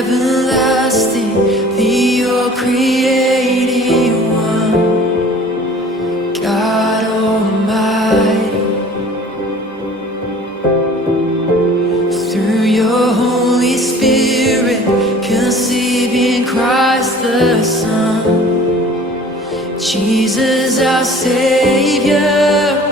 everlasting, the all creating one, God Almighty. Through your Holy Spirit, conceiving Christ the Son, Jesus our Savior.